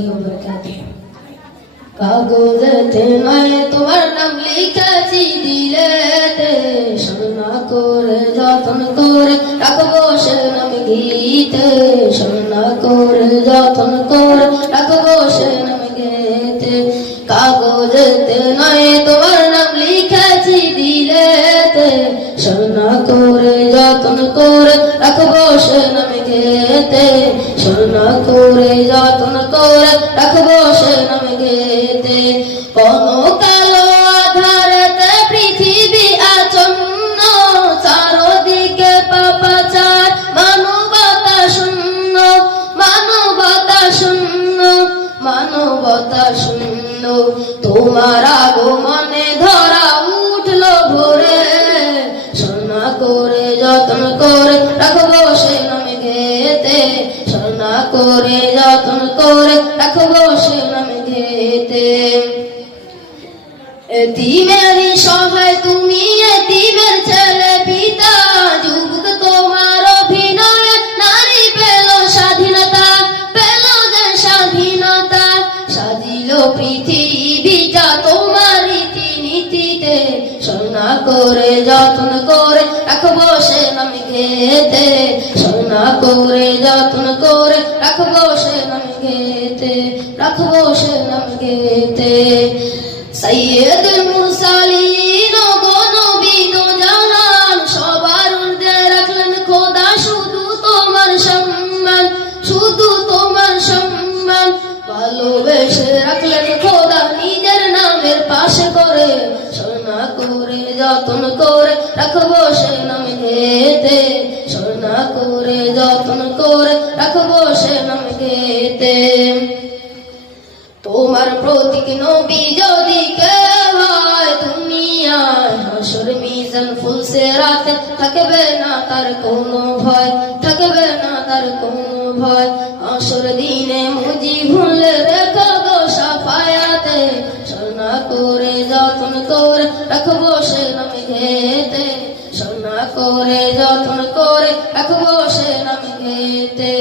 রহমতুল্লাহি ওয়া বারাকাতুহু। কাগজেতে নয় তোমার নাম লিখেছি দিলেতে, শোনা করে যতন করে রাখবো সে নাম গীতে, শোনা করে যতন করে রাখবো সে নাম গীতে। কাগজেতে নয় তোমার নাম লিখেছি দিলেতে, শোনা করে যতন করে রাখবো সে নাম গীতে, শোনা করে যতন করে রাখবো সে নাম গীতে। কোন কালো আধারেতে পৃথিবী আচ্ছন্ন, চারদিকে পাপাচার মানবতা শূন্য, মানবতা শূন্য, মানবতা শূন্য। তোমার আগমনে ধরা উঠলো ভোরে, শোনা করে যতন করে রাখবো সে নাম গীতে, শোনা করে যতন করে রাখবো সে নাম গীতে। এতিমেরই সহায় তুমি, এতিমের ছেলে পিতা, যুবক তোমার অভিনয়ে নারী পেল স্বাধীনতা, পেল যে স্বাধীনতা। সাজিল পৃথিবীটা তোমার রীতিনীতিতে, শোনা করে যতন করে রাখবো সে নাম গীতে, শোনা করে যতন করে রাখবো সে নাম গীতে, রাখবো সে নাম গীতে। সাইয়্যিদুল মুরসালিন গো নবী দো জাহান, সবার ঊর্ধ্বে রাখলেন খোদা শুধু তোমার সম্মান, শুধু তোমার সম্মান। ভালোবেসে রাখলেন খোদা নিজের নামের পাশে করে, শোনা করে যতন করে রাখবো সে নাম গীতে, শোনা করে যতন করে রাখবো সে নাম গীতে। তোমার প্রতীক নবী যদি কেউ হয় দুনিয়ায়, হাসর মিজান ফুলসিরাতে থাকবে না তার কোনো ভয়, থাকবে না তার কোনো ভয়। হাসর দিনে মুজি ভুলে রেখো গো সাফায়াতে, শোনা করে যতন করে রাখবো সে নাম গীতে, শোনা করে যতন করে রাখবো সে নাম গীতে।